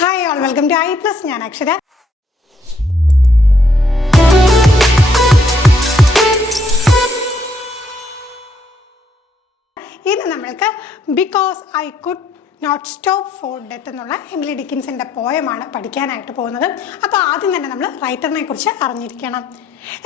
Hi all, welcome to I plus. ഞാൻ അക്ഷര. ഇന്ന് നമ്മൾക്ക് because I could not stop for death എന്നുള്ള Emily ഡിക്കിൻസിൻ്റെ പോയമാണ് പഠിക്കാനായിട്ട് പോകുന്നത്. അപ്പോൾ ആദ്യം തന്നെ നമ്മൾ റൈറ്ററിനെ കുറിച്ച് അറിഞ്ഞിരിക്കണം.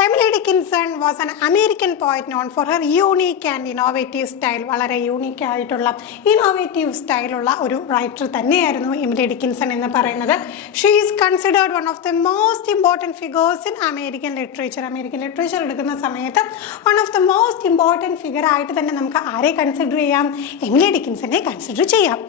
Emily Dickinson was an American poet known for her unique and innovative style. വളരെ യൂണീക്ക് ആയിട്ടുള്ള ഇന്നോവേറ്റീവ് സ്റ്റൈലുള്ള ഒരു റൈറ്റർ തന്നെയായിരുന്നു എമിലി ഡിക്കിൻസൺ എന്ന് പറയുന്നത്. She is considered one of the most important figures in American literature. American literature എടുക്കുന്ന സമയത്ത് one of the most important figure ആയിട്ട് തന്നെ നമുക്ക് ആരെ കൺസിഡർ ചെയ്യാം? എമിലി ഡിക്കിൻസനെ കൺസിഡർ ചെയ്യാം.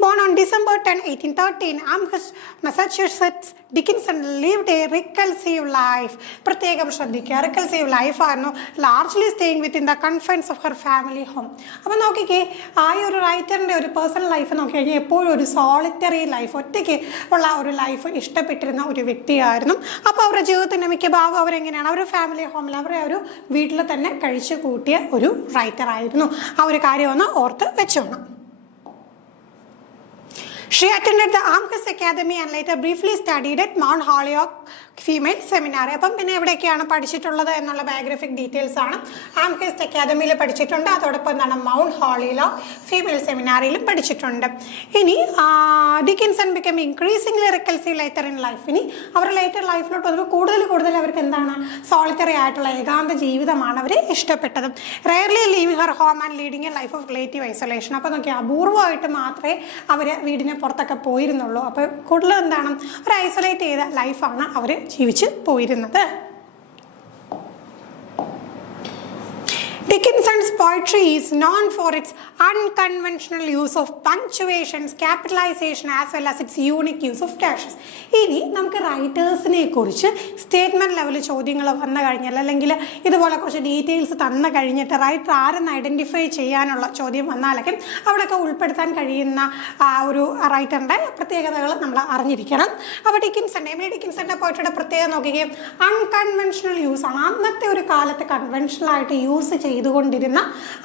Born on December 10, 1813, Amherst, Massachusetts, Dickinson lived a reclusive life. പ്രത്യേകം ശ്രദ്ധിക്കുക, റിക്കൽസീവ് ലൈഫായിരുന്നു. Largely staying within the confines of her family home. അപ്പോൾ നോക്കിക്കേ, ആ ഒരു റൈറ്ററിൻ്റെ ഒരു പേഴ്സണൽ ലൈഫ് നോക്കി കഴിഞ്ഞാൽ എപ്പോഴും ഒരു സോളിറ്ററി ലൈഫ്, ഒറ്റയ്ക്ക് ഉള്ള ഒരു ലൈഫ് ഇഷ്ടപ്പെട്ടിരുന്ന ഒരു വ്യക്തിയായിരുന്നു. അപ്പോൾ അവരുടെ ജീവിതത്തിൻ്റെ മിക്ക ഭാഗം അവരെങ്ങനെയാണ്, അവർ ഫാമിലി ഹോമിൽ അവരെ ഒരു വീട്ടിൽ തന്നെ കഴിച്ചു കൂട്ടിയ ഒരു റൈറ്ററായിരുന്നു. ആ ഒരു കാര്യം ഒന്ന് ഓർത്ത് വെച്ചോണം. She attended the Amherst Academy and later briefly studied at Mount Holyoke female seminary. അപ്പം പിന്നെ എവിടെയൊക്കെയാണ് പഠിച്ചിട്ടുള്ളത് എന്നുള്ള ബയോഗ്രഫിക് ഡീറ്റെയിൽസ് ആണ്. ആംഹെസ്റ്റ് അക്കാദമിയിൽ പഠിച്ചിട്ടുണ്ട്, അതോടൊപ്പം എന്താണ് മൗണ്ട് ഹോളിയോക്ക് ഫീമെയിൽ സെമിനാറിയിലും പഠിച്ചിട്ടുണ്ട്. ഇനി Dickinson become increasingly reclusive later in life. ഇനി അവർ ലേറ്റർ ലൈഫിലോട്ട് വന്നപ്പോൾ കൂടുതൽ അവർക്ക് എന്താണ്, സോളിറ്ററി ആയിട്ടുള്ള ഏകാന്ത ജീവിതമാണ് അവർ ഇഷ്ടപ്പെട്ടത്. Rarely leaving her home and leading a life of relative isolation. അപ്പോൾ നോക്കി, അപൂർവമായിട്ട് മാത്രമേ അവർ വീടിന് പുറത്തൊക്കെ പോയിരുന്നുള്ളൂ. അപ്പോൾ കൂടുതൽ എന്താണ്, ഒരു ഐസൊലേറ്റ് ചെയ്ത ലൈഫാണ് അവർ ജീവിച്ച് പോയിരുന്നത്. Dickinson's poetry is known for its unconventional use of punctuations, capitalization as well as its unique use of dashes. ഇനി നമുക്ക് റൈറ്റേഴ്സിനെ കുറിച്ച് സ്റ്റേറ്റ്മെൻറ്റ് ലെവലിൽ ചോദ്യങ്ങൾ വന്നു കഴിഞ്ഞാൽ, അല്ലെങ്കിൽ ഇതുപോലെ കുറച്ച് ഡീറ്റെയിൽസ് തന്നു കഴിഞ്ഞിട്ട് റൈറ്റർ ആരെന്ന് ഐഡൻറ്റിഫൈ ചെയ്യാനുള്ള ചോദ്യം വന്നാലൊക്കെ അവിടെയൊക്കെ ഉൾപ്പെടുത്താൻ കഴിയുന്ന ഒരു റൈറ്ററിൻ്റെ പ്രത്യേകതകൾ നമ്മൾ അറിഞ്ഞിരിക്കണം. അപ്പോൾ എമിലി ഡിക്കിൻസൻ്റെ പോയട്രിയുടെ പ്രത്യേകത നോക്കുകയും അൺകൺവെൻഷണൽ യൂസ് ആണ്. അന്നത്തെ ഒരു കാലത്ത് കൺവെൻഷണലായിട്ട് യൂസ് ചെയ്തുകൊണ്ടിരുന്ന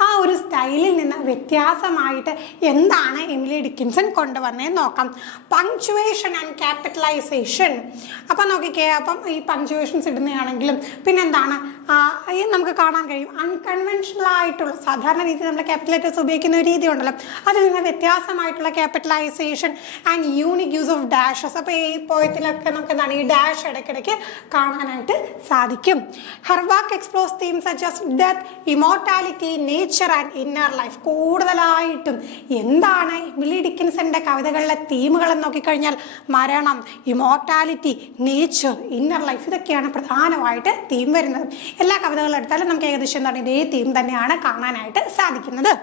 ആ ഒരു സ്റ്റൈലിൽ നിന്ന് വ്യത്യാസമായിട്ട് എന്താണ് എമിലി ഡിക്കിൻസൺ കൊണ്ടുവന്നതെന്ന് നോക്കാം. Punctuation and capitalization. അപ്പം നോക്കിക്കേ, അപ്പം ഈ പങ്ക്ച്വേഷൻസ് ഇടുന്നതാണെങ്കിലും പിന്നെന്താണ് നമുക്ക് കാണാൻ കഴിയും, അൺകൺവെൻഷണൽ ആയിട്ടുള്ള സാധാരണ രീതി നമ്മൾ ക്യാപിറ്റൽ ലെറ്റേഴ്സ് ഉപയോഗിക്കുന്ന ഒരു രീതി ഉണ്ടല്ലോ, അതിൽ നിന്ന് വ്യത്യാസമായിട്ടുള്ള capitalisation and unique use of dashes. അപ്പോൾ ഈ പോയത്തിലൊക്കെ നമുക്ക് എന്താണ് ഈ ഡാഷ് ഇടയ്ക്കിടയ്ക്ക് കാണാനായിട്ട് സാധിക്കും. Her work explores themes such as death, immortality, nature and inner life. കൂടുതലായിട്ടും എന്താണ് എമിലി ഡിക്കിൻസന്റെ കവിതകളിലെ തീമുകൾ എന്ന് നോക്കിക്കഴിഞ്ഞാൽ മരണം, ഇമോർട്ടാലിറ്റി, നേച്ചർ, ഇന്നർ ലൈഫ്, ഇതൊക്കെയാണ് പ്രധാനമായിട്ട് തീം വരുന്നത്. എല്ലാ കവിതകളും എടുത്താലും നമുക്ക് ഏകദേശം എന്താണ് ഇതേ തീം തന്നെയാണ് കാണാനായിട്ട് സാധിക്കുന്നത്.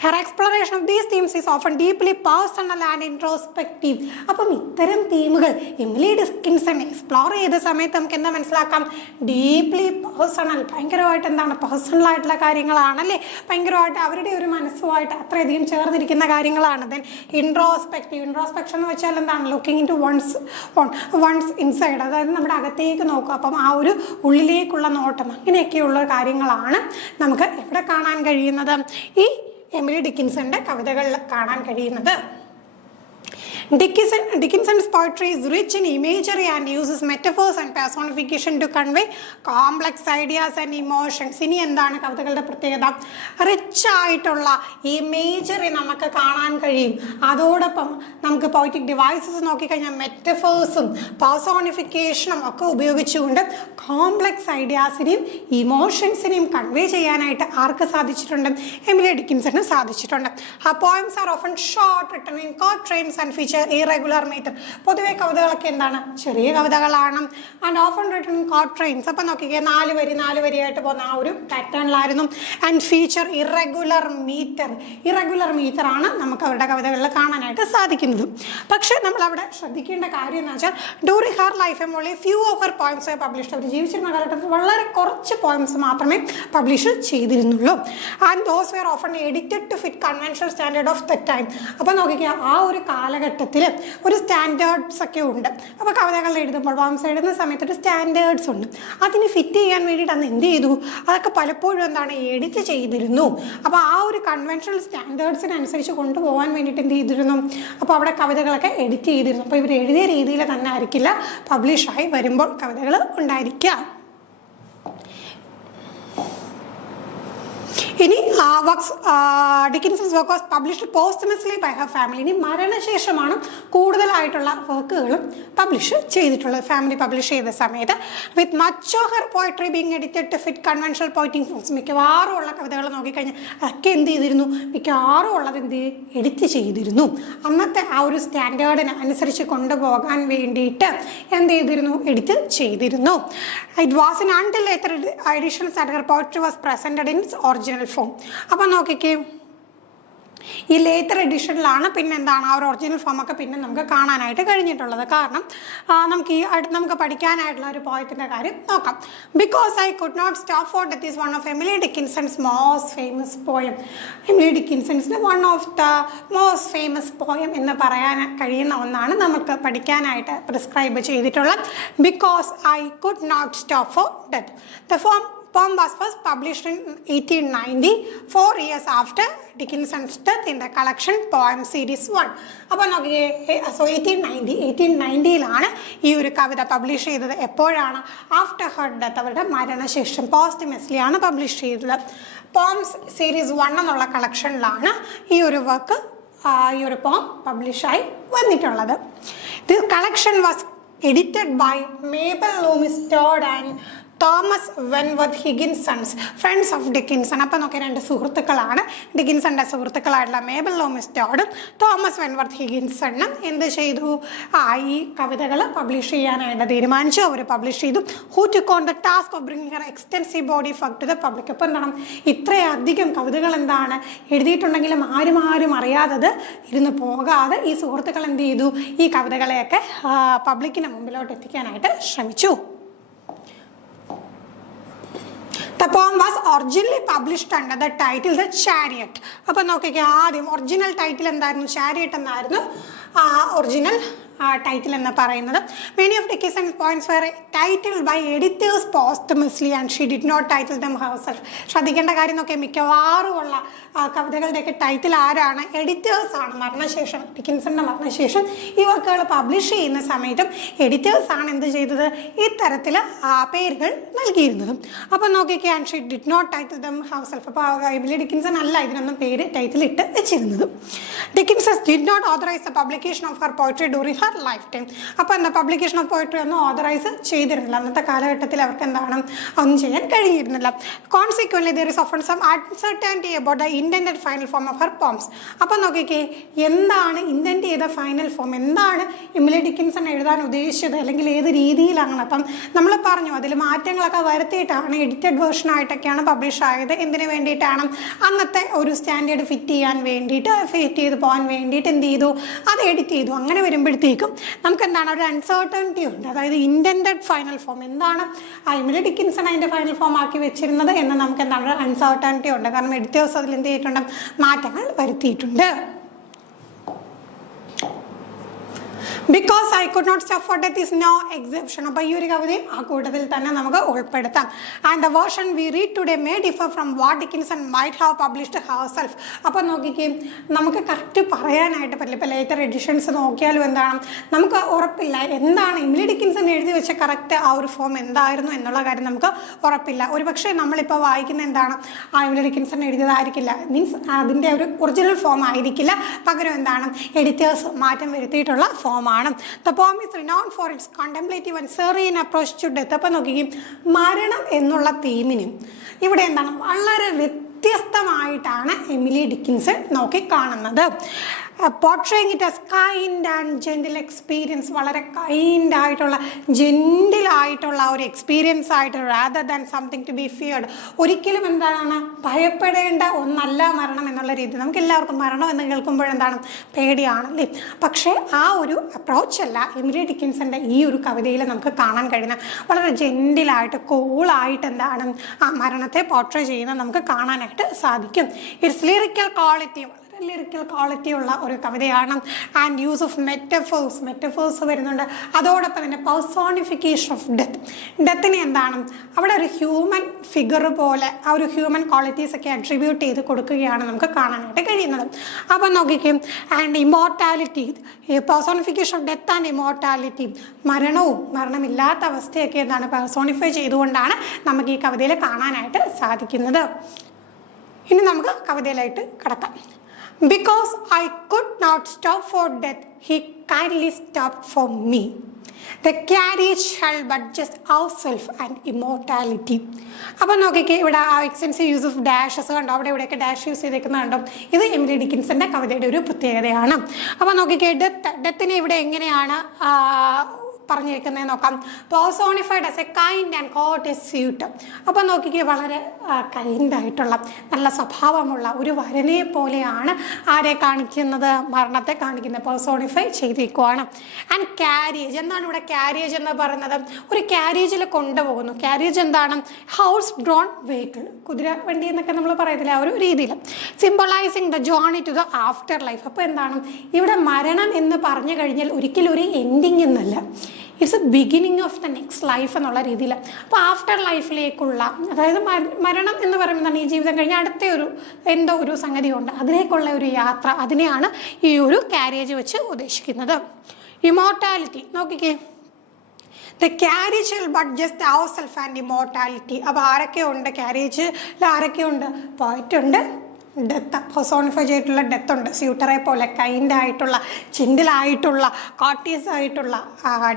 Her exploration of these themes is often deeply personal and introspective. അപ്പം ഇത്തരം തീമുകൾ എമിലി ഡിക്കിൻസൺ എക്സ്പ്ലോർ ചെയ്ത സമയത്ത് നമുക്ക് എന്താ മനസ്സിലാക്കാം, ഡീപ്ലി പേഴ്സണൽ, ഭയങ്കരമായിട്ട് എന്താണ് പേഴ്സണൽ ആയിട്ടുള്ള കാര്യങ്ങളാണല്ലേ, ഭയങ്കരമായിട്ട് അവരുടെ ഒരു മനസ്സുമായിട്ട് അത്രയധികം ചേർന്നിരിക്കുന്ന കാര്യങ്ങളാണ്. ദെൻ ഇൻട്രോസ്പെക്ഷൻ എന്ന് വെച്ചാൽ എന്താണ്, looking into one's inside, അതായത് നമ്മുടെ അകത്തേക്ക് നോക്കുക. അപ്പം ആ ഒരു ഉള്ളിലേക്കുള്ള നോട്ടം, അങ്ങനെയൊക്കെയുള്ള കാര്യങ്ങളാണ് നമുക്ക് എവിടെ കാണാൻ കഴിയുന്നത്, ഈ എമിലി ഡിക്കിൻസന്റെ കവിതകളിൽ കാണാൻ കഴിയുന്നത്. Dickinson's poetry is rich in imagery and uses metaphors and personification to convey complex ideas and emotions. ഇനി എന്താണ് കവിതകളുടെ പ്രത്യേകത, റിച്ച് ആയിട്ടുള്ള ഇമേജറി നമുക്ക് കാണാൻ കഴിയും. അതോടൊപ്പം നമുക്ക് പോയറ്റിക് ഡിവൈസസ് നോക്കിക്കഴിഞ്ഞാൽ മെറ്റഫേഴ്സും പേഴ്സോണിഫിക്കേഷനും ഒക്കെ ഉപയോഗിച്ചുകൊണ്ട് കോംപ്ലക്സ് ഐഡിയാസിനെയും ഇമോഷൻസിനെയും കൺവേ ചെയ്യാനായിട്ട് ആർക്ക് സാധിച്ചിട്ടുണ്ട്, എമിലി ഡിക്കിൻസന് സാധിച്ചിട്ടുണ്ട്. Her poems are often short, written in quatrains and feature irregular meter. പൊതുവെ കവിതകളൊക്കെ എന്താണ്, ചെറിയ കവിതകളാണ്. And often written in quatrains. അപ്പം നോക്കിക്കേ, 4 വരിയായിട്ട് പോകുന്ന ആ ഒരു പാറ്റേണിലായിരുന്നു. ആൻഡ് ഫീച്ചർ ഇറഗുലർ മീറ്റർ ആണ് നമുക്ക് അവരുടെ കവിതകളിൽ കാണാനായിട്ട് സാധിക്കുന്നത്. പക്ഷേ നമ്മൾ അവിടെ ശ്രദ്ധിക്കേണ്ട കാര്യം എന്ന് വെച്ചാൽ, during her life only few of her poems ആയി പബ്ലിഷ്. അവർ ജീവിച്ചിരുന്ന കാലഘട്ടത്തിൽ വളരെ കുറച്ച് പോയിംസ് മാത്രമേ പബ്ലിഷ് ചെയ്തിരുന്നുള്ളൂ. And those were often edited to fit conventional standard of the time. അപ്പം നോക്കിക്കുക, ആ ഒരു കാലഘട്ടത്തിൽ കാലഘട്ടത്തിൽ ഒരു സ്റ്റാൻഡേർഡ്സ് ഒക്കെ ഉണ്ട്. അപ്പോൾ കവിതകൾ എഴുതുമ്പോൾ പോംസ് എഴുതുന്ന സമയത്ത് ഒരു സ്റ്റാൻഡേർഡ്സ് ഉണ്ട്. അതിന് ഫിറ്റ് ചെയ്യാൻ വേണ്ടിയിട്ട് അന്ന് എന്ത് ചെയ്തു, അതൊക്കെ പലപ്പോഴും എന്താണ് എഡിറ്റ് ചെയ്തിരുന്നു. അപ്പോൾ ആ ഒരു കൺവെൻഷണൽ സ്റ്റാൻഡേർഡ്സിനനുസരിച്ച് കൊണ്ടുപോകാൻ വേണ്ടിയിട്ട് എന്ത് ചെയ്തിരുന്നു, അപ്പോൾ അവിടെ കവിതകളൊക്കെ എഡിറ്റ് ചെയ്തിരുന്നു. അപ്പോൾ ഇവർ എഴുതിയ രീതിയിൽ തന്നെ ആയിരിക്കില്ല പബ്ലിഷായി വരുമ്പോൾ കവിതകൾ ഉണ്ടായിരിക്കുക. ഇനി Dickinson's work was published posthumously by her family. ഇനി മരണശേഷമാണ് കൂടുതലായിട്ടുള്ള വർക്കുകളും പബ്ലിഷ് ചെയ്തിട്ടുള്ളത്, ഫാമിലി പബ്ലിഷ് ചെയ്ത സമയത്ത്. With much of her poetry being edited to fit conventional poetic forms. മിക്കവാറും ഉള്ള കവിതകൾ നോക്കിക്കഴിഞ്ഞാൽ അതൊക്കെ എന്ത് ചെയ്തിരുന്നു, മിക്കവാറും ഉള്ളത് എന്ത് എഡിറ്റ് ചെയ്തിരുന്നു. അന്നത്തെ ആ ഒരു സ്റ്റാൻഡേർഡിന് അനുസരിച്ച് കൊണ്ടുപോകാൻ വേണ്ടിയിട്ട് എന്ത് ചെയ്തിരുന്നു, എഡിറ്റ് ചെയ്തിരുന്നു. It was in until later editions that her poetry was presented in original form. അപ്പം നോക്കിക്കേ, ഈ ലേറ്റർ എഡിഷനിലാണ് പിന്നെ എന്താണ് ആ ഒരു ഒറിജിനൽ ഫോമൊക്കെ പിന്നെ നമുക്ക് കാണാനായിട്ട് കഴിഞ്ഞിട്ടുള്ളത്. കാരണം നമുക്ക് പഠിക്കാനായിട്ടുള്ള ഒരു പോയത്തിൻ്റെ കാര്യം നോക്കാം. Because I could not stop for death is one of Emily Dickinson's most famous poem. Emily ഡിക്കിൻസൺസിൻ്റെ one of the most famous poem എന്ന് പറയാൻ കഴിയുന്ന ഒന്നാണ് നമുക്ക് പഠിക്കാനായിട്ട് പ്രിസ്ക്രൈബ് ചെയ്തിട്ടുള്ളത്. Because I could not stop for death. The poem was first published in 1890, 4 years after Dickinson's death in the collection Poem Series 1. അപ്പോൾ നോക്കിയേ, 1890 ഈ ഒരു കവിത പബ്ലിഷ് ചെയ്തത്. എപ്പോഴാണ്? ആഫ്റ്റർ ഹർ ഡെത്ത്, അവരുടെ മരണശേഷം പോസ്റ്റ്മസ്ലി ആണ് പബ്ലിഷ് ചെയ്തത്. പോംസ് സീരീസ് 1 എന്നുള്ള കളക്ഷനിലാണ് ഈ ഒരു വർക്ക്, ഈ ഒരു പോം പബ്ലിഷായി വന്നിട്ടുള്ളത്. This collection was edited by Mabel Loomis Todd and Thomas Wentworth Higginsons, friends of Dickinson. അപ്പം നോക്കി, 2 സുഹൃത്തുക്കളാണ്. ഡിക്കിൻസണിൻ്റെ സുഹൃത്തുക്കളായിട്ടുള്ള മേബൽ ലൂമിസ് ടോഡും തോമസ് വെൻവർത്ത് ഹിഗിൻസണും എന്ത് ചെയ്തു, ഈ കവിതകൾ പബ്ലിഷ് ചെയ്യാനായിട്ട് തീരുമാനിച്ചു. അവർ പബ്ലിഷ് ചെയ്തു. Who took on the task of bringing her extensive body work to the public. അപ്പോൾ എന്താണ്, ഇത്രയധികം കവിതകൾ എന്താണ് എഴുതിയിട്ടുണ്ടെങ്കിലും ആരും അറിയാത്തത് ഇരുന്ന് പോകാതെ ഈ സുഹൃത്തുക്കൾ എന്ത് ചെയ്തു, ഈ കവിതകളെയൊക്കെ പബ്ലിക്കിന് മുമ്പിലോട്ട് എത്തിക്കാനായിട്ട് ശ്രമിച്ചു. The poem was originally published under the title The Chariot. അപ്പോൾ നോക്കിക്കേ, ആദ്യം ഒറിജിനൽ ടൈറ്റിൽ എന്തായിരുന്നു, ചാരിയറ്റ് എന്നായിരുന്നു ഒറിജിനൽ ടൈറ്റിൽ എന്ന് പറയുന്നത്. Many of Dickinson's poems were titled by editors posthumously and she did not title them herself. ശ്രദ്ധിക്കേണ്ട കാര്യം നോക്കിയാൽ മിക്കവാറും ഉള്ള കവിതകളുടെയൊക്കെ ടൈറ്റിൽ ആരാണ്, എഡിറ്റേഴ്സാണ്. മരണശേഷം, ഡിക്കിൻസണിൻ്റെ മരണശേഷം ഈ വർക്കുകൾ പബ്ലിഷ് ചെയ്യുന്ന സമയത്തും എഡിറ്റേഴ്സാണ് എന്ത് ചെയ്തത്, ഇത്തരത്തിൽ പേരുകൾ നൽകിയിരുന്നതും. അപ്പോൾ നോക്കിക്കേ, and she did not title them herself. അപ്പോൾ എമിലി ഡിക്കിൻസൺ അല്ല ഇതിനൊന്നും പേര് ടൈറ്റിലിട്ട് വെച്ചിരുന്നത്. Dickinson did not authorise the publication of her poetry during her life time. അപ്പോൾ എന്താ, പബ്ലിക്കേഷൻ ഓഫ് പോയട്രി ഒന്നും ഓതറൈസ് ചെയ്തിരുന്നില്ല. അന്നത്തെ കാലഘട്ടത്തിൽ അവർക്ക് എന്താണ്, ഒന്നും ചെയ്യാൻ കഴിഞ്ഞിരുന്നില്ല. Consequently there is often some uncertainty about the intended final form of her poems. അപ്പോൾ നോക്കിക്കേ, എന്താണ് ഇൻറ്റൻറ്റ് ചെയ്ത ഫൈനൽ ഫോം, എന്താണ് എമിലി ഡിക്കിൻസൺ എഴുതാൻ ഉദ്ദേശിച്ചത്, അല്ലെങ്കിൽ ഏത് രീതിയിലാണ്. അപ്പം നമ്മൾ പറഞ്ഞു, അതിൽ മാറ്റങ്ങളൊക്കെ വരുത്തിയിട്ടാണ്, എഡിറ്റഡ് വേർഷനായിട്ടൊക്കെയാണ് പബ്ലിഷ് ആയത്. എന്തിനു വേണ്ടിയിട്ടാണ്, അന്നത്തെ ഒരു സ്റ്റാൻഡേർഡ് ഫിറ്റ് ചെയ്യാൻ വേണ്ടിയിട്ട്, ഫിറ്റ് ചെയ്ത് പോകാൻ വേണ്ടിയിട്ട് എന്ത് ചെയ്തു, അത് എഡിറ്റ് ചെയ്തു. അങ്ങനെ വരുമ്പോഴത്തേക്കും നമുക്ക് എന്താണ്, ഒരു അൺസർട്ടനിറ്റി ഉണ്ട്. അതായത് ഇൻറ്റൻഡഡ് ഫൈനൽ ഫോം എന്താണ്, എമിലി ഡിക്കിൻസൺ അതിൻ്റെ ഫൈനൽ ഫോം ആക്കി വെച്ചിരുന്നത് എന്ന് നമുക്ക് എന്താണ്, ഒരു അൺസർട്ടനിറ്റി ഉണ്ട്. കാരണം എഡിറ്റേഴ്സ് അതിൽ എന്ത് ചെയ്തിട്ടുണ്ട്, മാറ്റങ്ങൾ വരുത്തിയിട്ടുണ്ട്. Because I could not stop for death is no exception. അപ്പോൾ ഈ ഒരു കവിതയും ആ കൂട്ടത്തിൽ തന്നെ നമുക്ക് ഉൾപ്പെടുത്താം. And the version we read today may differ from what Dickinson might have published herself. അപ്പോൾ നോക്കിക്കേ, നമുക്ക് കറക്റ്റ് പറയാനായിട്ട് പറ്റില്ല. ഇപ്പോൾ ലേറ്റർ എഡിഷൻസ് നോക്കിയാലും എന്താണ്, നമുക്ക് ഉറപ്പില്ല എന്താണ് എമിലി ഡിക്കിൻസൺ എഴുതി വെച്ച കറക്റ്റ് ആ ഒരു ഫോം എന്തായിരുന്നു എന്നുള്ള കാര്യം നമുക്ക് ഉറപ്പില്ല. ഒരു പക്ഷേ നമ്മളിപ്പോൾ വായിക്കുന്ന എന്താണ്, എമിലി ഡിക്കിൻസൺ എഴുതിയതായിരിക്കില്ല, മീൻസ് അതിൻ്റെ ഒരു ഒറിജിനൽ ഫോം ആയിരിക്കില്ല. പകരം എന്താണ്, എഡിറ്റേഴ്സ് മാറ്റം വരുത്തിയിട്ടുള്ള ഫോമാണ്. The poem is renowned for its contemplative and serene approach to death. അപ്പോൾ നോക്കിക്കും, മരണം എന്നുള്ള തീമിനും ഇവിടെ എന്താണ്, വളരെ വ്യത്യസ്തമായിട്ടാണ് എമിലി ഡിക്കിൻസൺ നോക്കി കാണുന്നത്. Portraying it as kind and gentle experience, വളരെ കൈൻഡ് ആയിട്ടുള്ള ജെൻറ്റിലായിട്ടുള്ള ഒരു എക്സ്പീരിയൻസ് ആയിട്ട്, rather than something to be feared. ഒരിക്കലും എന്താണ്, ഭയപ്പെടേണ്ട ഒന്നല്ല മരണം എന്നുള്ള രീതി. നമുക്ക് എല്ലാവർക്കും മരണം എന്ന് കേൾക്കുമ്പോഴെന്താണ്, പേടിയാണല്ലേ. പക്ഷേ ആ ഒരു അപ്രോച്ച് അല്ല എമിലി ഡിക്കിൻസൻ്റെ ഈ ഒരു കവിതയിൽ നമുക്ക് കാണാൻ കഴിയുന്ന. വളരെ ജെൻറ്റിലായിട്ട്, കൂളായിട്ട് എന്താണ് ആ മരണത്തെ പോർട്രേ ചെയ്യുന്നത് നമുക്ക് കാണാനായിട്ട് സാധിക്കും. It's lyrical quality, lyrical quality ഉള്ള ഒരു കവിതയാണ്. ആൻഡ് യൂസ് ഓഫ് മെറ്റഫേഴ്സ് വരുന്നുണ്ട്. അതോടൊപ്പം തന്നെ പേഴ്സോണിഫിക്കേഷൻ ഓഫ് ഡെത്തിനെ എന്താണ് അവിടെ ഒരു ഹ്യൂമൻ ഫിഗർ പോലെ ആ ഒരു ഹ്യൂമൻ ക്വാളിറ്റീസ് ഒക്കെ അട്രിബ്യൂട്ട് ചെയ്ത് കൊടുക്കുകയാണ് നമുക്ക് കാണാനായിട്ട് കഴിയുന്നത്. അപ്പം നോക്കിക്കും. And immortality, personification of death and immortality, മരണമില്ലാത്ത അവസ്ഥയൊക്കെ എന്താണ് പേഴ്സോണിഫൈ ചെയ്തുകൊണ്ടാണ് നമുക്ക് ഈ കവിതയിൽ കാണാനായിട്ട് സാധിക്കുന്നത്. ഇനി നമുക്ക് കവിതയിലായിട്ട് കടക്കാം. Because I could not stop for death, he kindly stopped for me. The carriage held but just ourself and immortality. അപ്പം നോക്കിക്കേ, ഇവിടെ ആ എക്സ്റ്റെൻസീവ് യൂസ് ഓഫ് ഡാഷസ് കണ്ടോ, അവിടെ ഇവിടെയൊക്കെ ഡാഷ് യൂസ് ചെയ്തേക്കുന്നുണ്ടോ. ഇത് എമിലി ഡിക്കിൻസന്റെ കവിതയുടെ ഒരു പ്രത്യേകതയാണ്. അപ്പം നോക്കിക്കേ, ഡെത്തിനെ ഇവിടെ എങ്ങനെയാണ് പറഞ്ഞിരിക്കുന്നത് നോക്കാം. Personified as a kind and courteous suitor. അപ്പം നോക്കിക്കേ, വളരെ കൈൻഡായിട്ടുള്ള നല്ല സ്വഭാവമുള്ള ഒരു വരനെ പോലെയാണ് ആരെ കാണിക്കുന്നത്, മരണത്തെ കാണിക്കുന്നത്, പേഴ്സോണിഫൈ ചെയ്തേക്കുവാണ്. ആൻഡ് ക്യാരിയേജ്, എന്താണ് ഇവിടെ ക്യാരിയേജ് എന്ന് പറയുന്നത്? ഒരു ക്യാരിയേജിൽ കൊണ്ടുപോകുന്നു. ക്യാരിയേജ് എന്താണ്? ഹൗസ് ഡ്രോൺ വെഹിക്കിൾ, കുതിര വണ്ടി എന്നൊക്കെ നമ്മൾ പറയത്തില്ല, ആ ഒരു രീതിയിൽ. Symbolizing the journey to the after life. അപ്പോൾ എന്താണ് ഇവിടെ മരണം എന്ന് പറഞ്ഞു കഴിഞ്ഞാൽ ഒരിക്കലും ഒരു എൻഡിങ് എന്നല്ല, it's A beginning of the next life എന്നുള്ള രീതിയിൽ. അപ്പോൾ ആഫ്റ്റർ ലൈഫിലേക്കുള്ള, അതായത് മരണം എന്ന് പറയുമ്പോൾ ഈ ജീവിതം കഴിഞ്ഞാൽ അടുത്ത എന്തോ ഒരു സംഗതിയുണ്ട്, അതിലേക്കുള്ള ഒരു യാത്ര, അതിനെയാണ് ഈ ഒരു ക്യാരിയേജ് വെച്ച് ഉദ്ദേശിക്കുന്നത്. ഇമോർട്ടാലിറ്റി നോക്കിക്കേ, the carriage but just our self and immortality. അപ്പോൾ ആരൊക്കെയുണ്ട് ക്യാരിയേജിൽ? ആരൊക്കെയുണ്ട്? പോയിട്ടുണ്ട്, ഡെത്ത്, പേഴ്സോണിഫൈ ചെയ്തിട്ടുള്ള ഡെത്ത് ഉണ്ട്, സ്യൂട്ടറെ പോലെ കൈൻഡായിട്ടുള്ള, ചിന്തിലായിട്ടുള്ള, കോർട്ടിയസ് ആയിട്ടുള്ള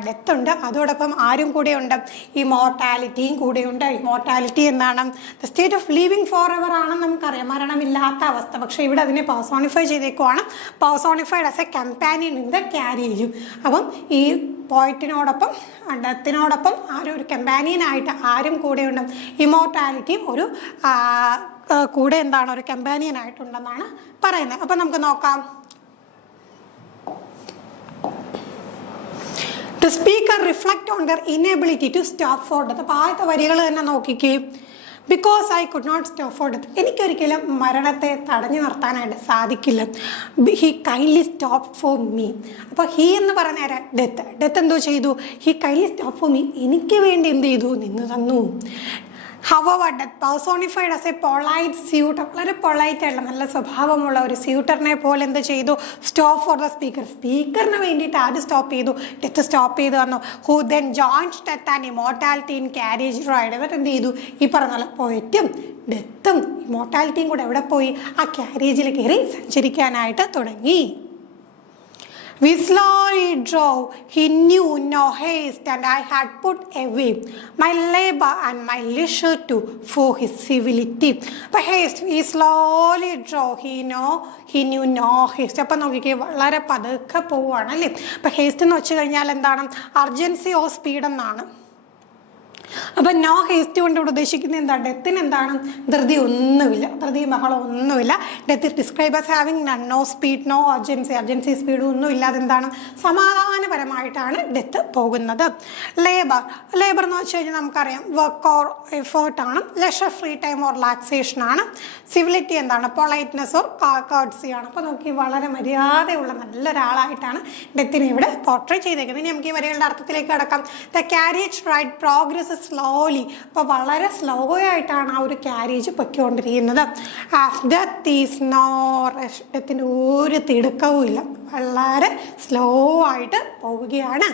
ഡെത്ത് ഉണ്ട്. അതോടൊപ്പം ആരും കൂടെയുണ്ട്? ഇമോർട്ടാലിറ്റിയും കൂടെയുണ്ട്. ഇമോർട്ടാലിറ്റി എന്താണ്? The state of living for ever ആണെന്ന് നമുക്കറിയാം, മരണമില്ലാത്ത അവസ്ഥ. പക്ഷേ ഇവിടെ അതിനെ പേഴ്സോണിഫൈ ചെയ്തേക്കുവാണ്, personified as a companion in the ക്യാരിയേജും. അപ്പം ഈ പോയിറ്റിനോടൊപ്പം ഡെത്തിനോടൊപ്പം ഒരു കമ്പാനിയനായിട്ട് ആരും കൂടെയുണ്ട്? ഇമോർട്ടാലിറ്റിയും ഒരു കൂടെ എന്താണ് ഒരു കമ്പാനിയൻ ആയിട്ടുണ്ടെന്നാണ് പറയുന്നത്. അപ്പം നമുക്ക് നോക്കാം. The speaker reflect on their inability to stop for death. അപ്പോൾ ആദ്യത്തെ വരികൾ തന്നെ നോക്കിക്കേ. Because I could not stop for death, എനിക്കൊരിക്കലും മരണത്തെ തടഞ്ഞു നിർത്താനായിട്ട് സാധിക്കില്ല. He kindly stop for me. അപ്പോൾ ഹി എന്ന് പറഞ്ഞ നേരം ഡെത്ത് എന്തോ ചെയ്തു? He kindly stop for me, എനിക്ക് വേണ്ടി എന്ത് ചെയ്തു? നിന്ന് തന്നു. However, that personified as a polite suitor, വളരെ പൊളൈറ്റ് ആയിട്ടുള്ള നല്ല സ്വഭാവമുള്ള ഒരു സ്യൂട്ടറിനെ പോലെ എന്ത് ചെയ്തു? സ്റ്റോപ്പ് ഫോർ ദ സ്പീക്കർ, സ്പീക്കറിന് വേണ്ടിയിട്ട് ആദ്യം സ്റ്റോപ്പ് ചെയ്തു, ഡെത്ത് സ്റ്റോപ്പ് ചെയ്തു വന്നു. Who then joints death and immortality in carriage ride. എന്നിട്ട് എന്ത് ചെയ്തു? ഈ പറഞ്ഞ പോയിട്ടും ഡെത്തും ഇമോർട്ടാലിറ്റിയും കൂടെ എവിടെ പോയി? ആ ക്യാരിയേജിൽ കയറി സഞ്ചരിക്കാനായിട്ട് തുടങ്ങി. We slowly drove, he knew no haste, and I had put away my labor and my leisure to for his civility. But haste, we slowly drove, he knew no haste. അപ്പം നോക്കിക്കേ, വളരെ പതുക്കെ പോവുകയാണ് അല്ലേ. അപ്പം ഹേസ്റ്റ് എന്ന് വെച്ച് കഴിഞ്ഞാൽ എന്താണ്? അർജൻസി ഓർ സ്പീഡ് എന്നാണ്. അപ്പം നോ ഹേസ്റ്റ് കൊണ്ട് ഇവിടെ ഉദ്ദേശിക്കുന്നത് എന്താ? ഡെത്തിന് എന്താണ്? ധൃതി ഒന്നുമില്ല, ധൃതി ബഹളം ഒന്നുമില്ല. Death describe as having none, no speed, no urgency speed ഒന്നും ഇല്ലാതെ എന്താണ്? സമാധാനപരമായിട്ടാണ് ഡെത്ത് പോകുന്നത്. ലേബർ എന്ന് വെച്ച് കഴിഞ്ഞാൽ നമുക്കറിയാം വർക്ക് ഓർ എഫേർട്ടാണ്. Leisure free time or relaxation ആണ്. സിവിലിറ്റി എന്താണ്? പൊളൈറ്റ്നെസ് ഓർ കോർട്സി ആണ്. അപ്പോൾ നോക്കി വളരെ മര്യാദയുള്ള നല്ലൊരാളായിട്ടാണ് ഡെത്തിനെ ഇവിടെ പോർട്രേ ചെയ്തേക്കുന്നത്. ഇനി നമുക്ക് ഈ വരികളുടെ അർത്ഥത്തിലേക്ക് കടക്കാം. The carriage ride progress slowly. അപ്പോൾ വളരെ സ്ലോ ആയിട്ടാണ് ആ ഒരു ക്യാരിയേജ് പൊയ്ക്കൊണ്ടിരിക്കുന്നത്. ഡെത്ത് ഈസ് നോ റഷ്, ഡെത്തിൻ്റെ ഒരു തിടുക്കവും ഇല്ല, വളരെ സ്ലോ ആയിട്ട് പോവുകയാണ്.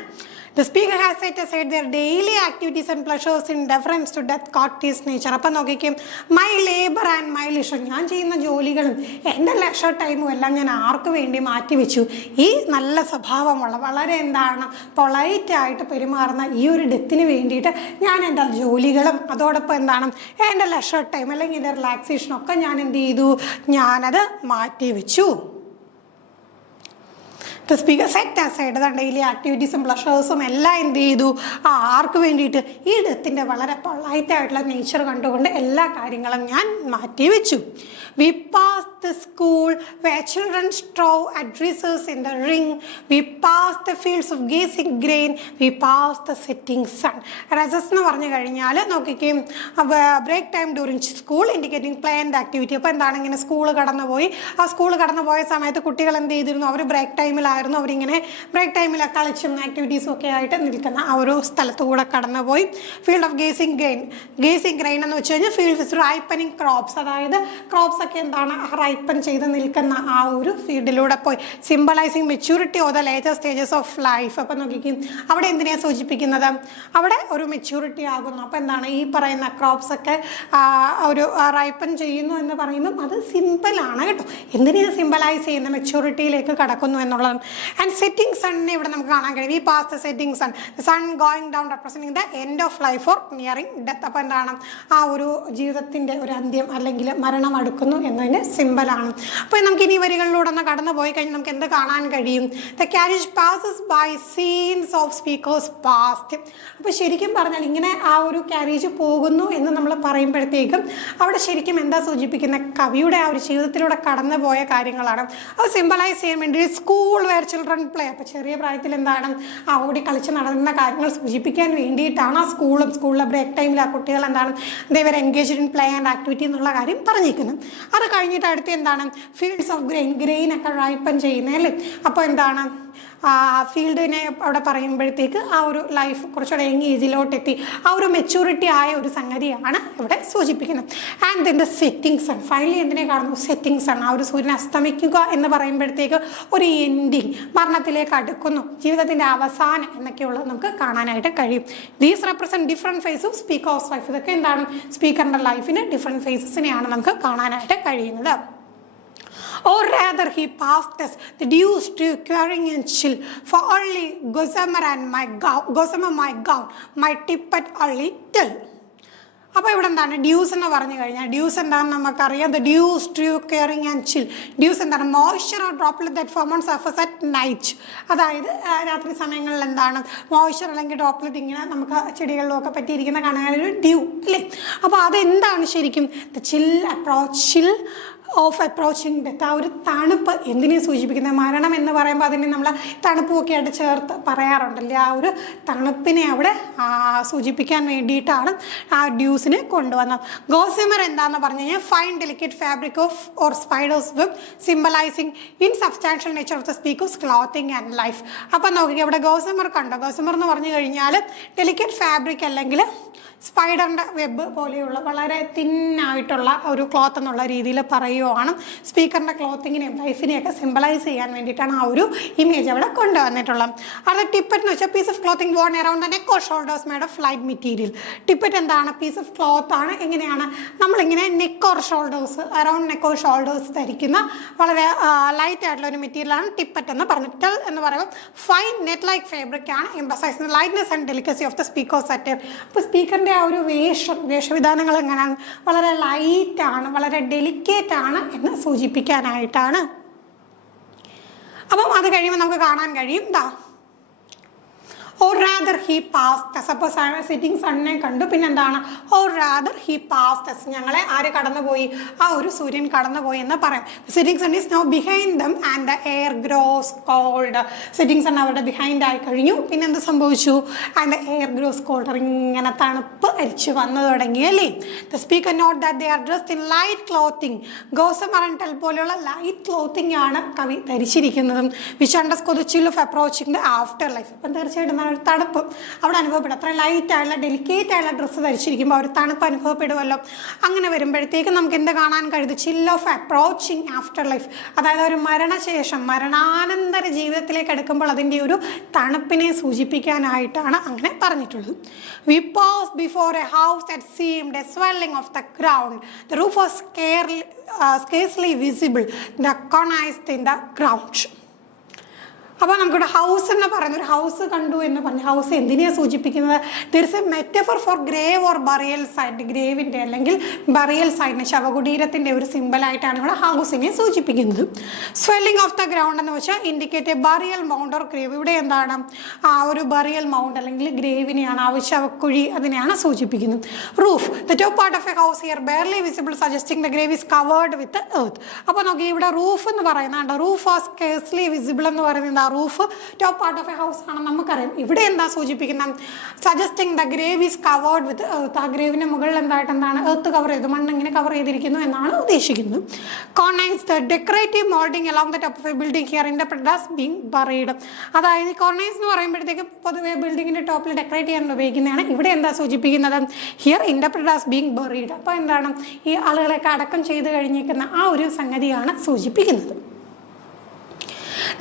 The speaker has set aside their daily activities and pleasures in deference to death courteous nature. അപ്പം നോക്കിക്കും, my labour and my leisure, ഞാൻ ചെയ്യുന്ന ജോലികളും എൻ്റെ ലെഷർ ടൈമും എല്ലാം ഞാൻ ആർക്ക് വേണ്ടി മാറ്റിവെച്ചു? ഈ നല്ല സ്വഭാവമുള്ള വളരെ എന്താണ് പൊളൈറ്റായിട്ട് പെരുമാറുന്ന ഈ ഒരു ഡെത്തിന് വേണ്ടിയിട്ട് ഞാൻ എൻ്റെ ജോലികളും അതോടൊപ്പം എന്താണ് എൻ്റെ ലെഷർ ടൈം അല്ലെങ്കിൽ എൻ്റെ റിലാക്സേഷനൊക്കെ ഞാൻ എന്ത് ചെയ്തു? ഞാനത് മാറ്റിവെച്ചു. The speaker set aside daily ആക്ടിവിറ്റീസും പ്ലഷേഴ്സും എല്ലാം എന്ത് ചെയ്തു, ആർക്ക് വേണ്ടിയിട്ട്, ഈ ഡെത്തിൻ്റെ വളരെ പൊളൈറ്റായിട്ടുള്ള നേച്ചർ കണ്ടുകൊണ്ട് എല്ലാ കാര്യങ്ങളും ഞാൻ മാറ്റി വെച്ചു. We passed the school where children straw addresses in the ring. We passed the fields of gazing grain. We passed the setting sun. Recess എന്ന് പറഞ്ഞു കഴിഞ്ഞാൽ നോക്കിക്കേ, break time during school indicating planned activity. അപ്പോൾ എന്താണ്, ഇങ്ങനെ school കടന്നുപോയി, ആ school കടന്നുപോയ സമയത്ത് കുട്ടികൾ എന്ത് ചെയ്തിരുന്നു, അവർ ബ്രേക്ക് ടൈമിലായിരുന്നു, അവരിങ്ങനെ ബ്രേക്ക് ടൈമിൽ കളിച്ചും ആക്ടിവിറ്റീസും ഒക്കെ ആയിട്ട് നിൽക്കുന്ന ആ ഒരു സ്ഥലത്തുകൂടെ കടന്നുപോയി. Field of gazing grain. Gazing grain എന്ന് വെച്ച് കഴിഞ്ഞാൽ ഫീൽഡ് റൈപ്പനിങ് ക്രോപ്സ്, അതായത് ക്രോപ്സ് ഒക്കെ എന്താണ് റൈപ്പൻ ചെയ്ത് നിൽക്കുന്ന ആ ഒരു ഫീൽഡിലൂടെ പോയി. Symbolising maturity of the later stages of life. അപ്പം നോക്കിക്കും, അവിടെ എന്തിനെയാണ് സൂചിപ്പിക്കുന്നത്, അവിടെ ഒരു മെച്യൂരിറ്റി ആകുന്നു. അപ്പോൾ എന്താണ്, ഈ പറയുന്ന ക്രോപ്സ് ഒക്കെ ഒരു റൈപ്പൻ ചെയ്യുന്നു എന്ന് പറയുമ്പം അത് സിമ്പിളാണ് കേട്ടോ. എന്തിനാണ് സിംബലൈസ് ചെയ്യുന്ന, മെച്യൂരിറ്റിയിലേക്ക് കടക്കുന്നു എന്നുള്ളതാണ്. ആൻഡ് സെറ്റിംഗ് സണ്ണിനെ ഇവിടെ നമുക്ക് കാണാൻ കഴിയും. ഈ pass the setting sun, sun going down representing the end of life or nearing death. അപ്പോൾ എന്താണ്, ആ ഒരു ജീവിതത്തിൻ്റെ ഒരു അന്ത്യം അല്ലെങ്കിൽ മരണം അടുക്കുന്നു എന്നതിന് സിമ്പിളാണ്. അപ്പോൾ നമുക്ക് ഇനി വരികളിലൂടെ ഒന്ന് കടന്നു പോയി കഴിഞ്ഞാൽ നമുക്ക് എന്ത് കാണാൻ കഴിയും, the carriage passes by scenes of speaker's past. അപ്പോൾ ശരിക്കും പറഞ്ഞാൽ ഇങ്ങനെ ആ ഒരു ക്യാരേജ് പോകുന്നു എന്ന് നമ്മൾ പറയുമ്പോഴത്തേക്കും അവിടെ ശരിക്കും എന്താ സൂചിപ്പിക്കുന്നത്, കവിയുടെ ആ ഒരു ജീവിതത്തിലൂടെ കടന്നു പോയ കാര്യങ്ങളാണ്. അത് സിംബലൈസ് ചെയ്യാൻ വേണ്ടി സ്കൂൾ വെയർ ചിൽഡ്രൻ പ്ലേ, അപ്പോൾ ചെറിയ പ്രായത്തിൽ എന്താണ് ആ ഓടി കളിച്ച് നടന്ന കാര്യങ്ങൾ സൂചിപ്പിക്കാൻ വേണ്ടിയിട്ടാണ് ആ സ്കൂളിലെ ബ്രേക്ക് ടൈമിൽ ആ കുട്ടികൾ എന്താണ് Devar engaged in play and activity എന്നുള്ള കാര്യം പറഞ്ഞിരിക്കുന്നത്. അത് കഴിഞ്ഞിട്ട് അടുത്ത് എന്താണ്, ഫീൽഡ്സ് ഓഫ് ഗ്രെയിൻ ഒക്കെ റൈപ്പൻ ചെയ്യുന്നത് അല്ലേ. അപ്പോൾ എന്താണ്, ഫീൽഡിനെ അവിടെ പറയുമ്പോഴത്തേക്ക് ആ ഒരു ലൈഫ് കുറച്ചുകൂടെ യങ് ഏജിലോട്ടെത്തി ആ ഒരു മെച്യൂരിറ്റി ആയ ഒരു സംഗതിയാണ് ഇവിടെ സൂചിപ്പിക്കുന്നത്. And then the setting sun. Finally എന്തിനെ കാണുന്നു, സെറ്റിംഗ് സൺ. ആ ഒരു സൂര്യൻ അസ്തമിക്കുക എന്ന് പറയുമ്പോഴത്തേക്ക് ഒരു എൻഡിങ്, മരണത്തിലേക്ക് അടുക്കുന്നു, ജീവിതത്തിൻ്റെ അവസാനം എന്നൊക്കെയുള്ളത് നമുക്ക് കാണാനായിട്ട് കഴിയും. These represent different phase of speaker's life. ഇതൊക്കെ എന്താണ്, സ്പീക്കറിൻ്റെ ലൈഫിന് ഡിഫറെൻറ്റ് ഫേസസിനെയാണ് നമുക്ക് കാണാനായിട്ട് കഴിയുന്നത്. Or rather he passed us the dews to curing and chill, for only gossamer my gown, my tippet only tell. അപ്പോൾ ഇവിടെ എന്താണ്, ഡ്യൂസ് എന്ന് പറഞ്ഞു കഴിഞ്ഞാൽ ഡ്യൂസ് എന്താണെന്ന് നമുക്കറിയാം. The dews to caring and chill. Dews എന്താണ്, moisture or droplet that form on surface at night. അതായത് രാത്രി സമയങ്ങളിൽ എന്താണ് മോയ്സ്ചർ അല്ലെങ്കിൽ ഡ്രോപ്ലെറ്റ് ഇങ്ങനെ നമുക്ക് ചെടികളിലൊക്കെ പറ്റിയിരിക്കുന്ന കാണാനൊരു ഡ്യൂ അല്ലേ. അപ്പോൾ അതെന്താണ് ശരിക്കും, the chill of approaching death. ആ ഒരു തണുപ്പ് എന്തിനെ സൂചിപ്പിക്കുന്നത്, മരണം എന്ന് പറയുമ്പോൾ അതിനെ നമ്മൾ തണുപ്പൊക്കെ ആയിട്ട് ചേർത്ത് പറയാറുണ്ടല്ലേ. ആ ഒരു തണുപ്പിനെ അവിടെ സൂചിപ്പിക്കാൻ വേണ്ടിയിട്ടാണ് ആ ഡ്യൂസിനെ കൊണ്ടുവന്നത്. ഗോസിമർ എന്താണെന്ന് പറഞ്ഞു കഴിഞ്ഞാൽ fine delicate fabric of or spiders web symbolising in substantial nature of the speakers clothing and life. അപ്പം നോക്കി ഇവിടെ ഗോസിമർ കണ്ടോ. ഗോസിമർ എന്ന് പറഞ്ഞു കഴിഞ്ഞാൽ ഡെലിക്കേറ്റ് ഫാബ്രിക് അല്ലെങ്കിൽ സ്പൈഡറിൻ്റെ വെബ് പോലെയുള്ള വളരെ തിന്നായിട്ടുള്ള ഒരു ക്ലോത്ത് എന്നുള്ള രീതിയിൽ പറയുവാണ്. സ്പീക്കറിൻ്റെ ക്ലോത്തിങ്ങിനെയും ലൈഫിനെയൊക്കെ സിംബലൈസ് ചെയ്യാൻ വേണ്ടിയിട്ടാണ് ആ ഒരു ഇമേജ് അവിടെ കൊണ്ടുവന്നിട്ടുള്ളത്. അത് ടിപ്പറ്റ് എന്ന് വെച്ചാൽ piece of clothing worn around the neck or shoulders made of light material. Tippet എന്താണ്, പീസ് ഓഫ് ക്ലോത്ത് ആണ്. എങ്ങനെയാണ്, നമ്മളിങ്ങനെ neck or shoulders, around neck or shoulders ധരിക്കുന്ന വളരെ ലൈറ്റ് ആയിട്ടുള്ള ഒരു മെറ്റീരിയലാണ് ടിപ്പറ്റ് എന്ന് പറഞ്ഞത്. ടെൽ എന്ന് പറയുമ്പോൾ ഫൈൻ നെറ്റ് ലൈക്ക് ഫാബ്രിക് ആണ്, emphasising lightness and delicacy of the speaker's attire. അപ്പോൾ സ്പീക്കറിൻ്റെ ആ ഒരു വേഷവിധാനങ്ങൾ എങ്ങനെയാണ്, വളരെ ലൈറ്റാണ്, വളരെ ഡെലിക്കേറ്റ് ആണ് എന്ന് സൂചിപ്പിക്കാനായിട്ടാണ്. അപ്പം അത് കഴിയുമ്പോൾ നമുക്ക് കാണാൻ കഴിയും, or rather he passed us. അപ്പോൾ സെറ്റിംഗ് സണ്ണിനെ കണ്ടു, പിന്നെന്താണ്, or rather he passed us, ഞങ്ങളെ ആര് കടന്നുപോയി, ആ ഒരു സൂര്യൻ കടന്നുപോയി എന്ന് പറയാം. Setting sun is now behind them and the air grows cold. Setting sun അവരുടെ ബിഹൈൻഡ് ആയി കഴിഞ്ഞു, പിന്നെ എന്ത് സംഭവിച്ചു, and the air grows colder, ഇങ്ങനെ തണുപ്പ് അരിച്ചു വന്നു തുടങ്ങി അല്ലേ. The speaker note that they are dressed in light clothing. Gossamer and tulle പോലെയുള്ള ലൈറ്റ് ക്ലോത്തിങ് ആണ് കവി ധരിച്ചിരിക്കുന്നതും. Which underscore the chill of approaching the after life. അപ്പം തീർച്ചയായിട്ടും ഒരു തണുപ്പ് അവിടെ അനുഭവപ്പെടും. അത്ര ലൈറ്റ് ആയുള്ള ഡെലിക്കേറ്റ് ആയുള്ള ഡ്രസ്സ് ധരിച്ചിരിക്കുമ്പോൾ ഒരു തണുപ്പ് അനുഭവപ്പെടുമല്ലോ. അങ്ങനെ വരുമ്പോഴത്തേക്കും നമുക്ക് എന്ത് കാണാൻ കഴിയുന്നത്, ചിൽ ഓഫ് അപ്രോച്ചിങ് ആഫ്റ്റർ ലൈഫ്. അതായത് ഒരു മരണശേഷം മരണാനന്തര ജീവിതത്തിലേക്ക് എടുക്കുമ്പോൾ അതിൻ്റെ ഒരു തണുപ്പിനെ സൂചിപ്പിക്കാനായിട്ടാണ് അങ്ങനെ പറഞ്ഞിട്ടുള്ളത്. V pass before A house that seemed A swelling of the ground. The roof was scarcely visible, the cornice in the ground. അപ്പോൾ നമുക്കിവിടെ ഹൗസ് എന്ന് പറയുന്ന ഒരു ഹൗസ് കണ്ടു എന്ന് പറഞ്ഞു. ഹൗസ് എന്തിനെയാണ് സൂചിപ്പിക്കുന്നത്? There is a metaphor for grave or burial site. ഗ്രേവിൻ്റെ അല്ലെങ്കിൽ ബറിയൽ സൈറ്റിന് ശവകുടീരത്തിൻ്റെ ഒരു സിമ്പിളായിട്ടാണ് ഇവിടെ ഹൗസിനെ സൂചിപ്പിക്കുന്നത്. സ്വെല്ലിംഗ് ഓഫ് ദ ഗ്രൗണ്ട് എന്ന് വെച്ചാൽ indicate A burial mount or grave. ഇവിടെ എന്താണ് ആ ഒരു ബറിയൽ മൗണ്ട് അല്ലെങ്കിൽ ഗ്രേവിനെയാണ്, ആ ശവക്കുഴി അതിനെയാണ് സൂചിപ്പിക്കുന്നത്. Roof the top part of A house here barely visible suggesting the grave is covered with earth. അപ്പോൾ നോക്കി ഇവിടെ റൂഫ് എന്ന് പറയുന്നുണ്ട്. റൂഫ് ആർ സ്കേഴ്സ്ലി വിസിബിൾ എന്ന് പറയുന്നത് ആ roof top part of A house ആണെന്ന് നമുക്കറിയാം. ഇവിടെ എന്താ സൂചിപ്പിക്കുന്നത്? Suggesting the grave is covered with earth. ആ ഗ്രേവിന്റെ മുകളിൽ എന്തായിട്ട് എന്താണ് എർത്ത് കവർ ചെയ്തു, മണ്ണ് ഇങ്ങനെ കവർ ചെയ്തിരിക്കുന്നു എന്നാണ് ഉദ്ദേശിക്കുന്നത്. Cornice the decorative moulding along the top of A building here interpreted as being buried. അതായത് കോർണൈസ് എന്ന് പറയുമ്പോഴത്തേക്ക് പൊതുവെ ബിൽഡിങ്ങിന്റെ ടോപ്പിൽ ഡെക്കറേറ്റ് ചെയ്യാൻ ഉപയോഗിക്കുന്നതാണ്. ഇവിടെ എന്താ സൂചിപ്പിക്കുന്നത്? Here interpreted as being buried. അപ്പോൾ എന്താണ് ഈ ആളുകളെയൊക്കെ അടക്കം ചെയ്ത് കഴിഞ്ഞിരിക്കുന്ന ആ ഒരു സംഗതിയാണ് സൂചിപ്പിക്കുന്നത്.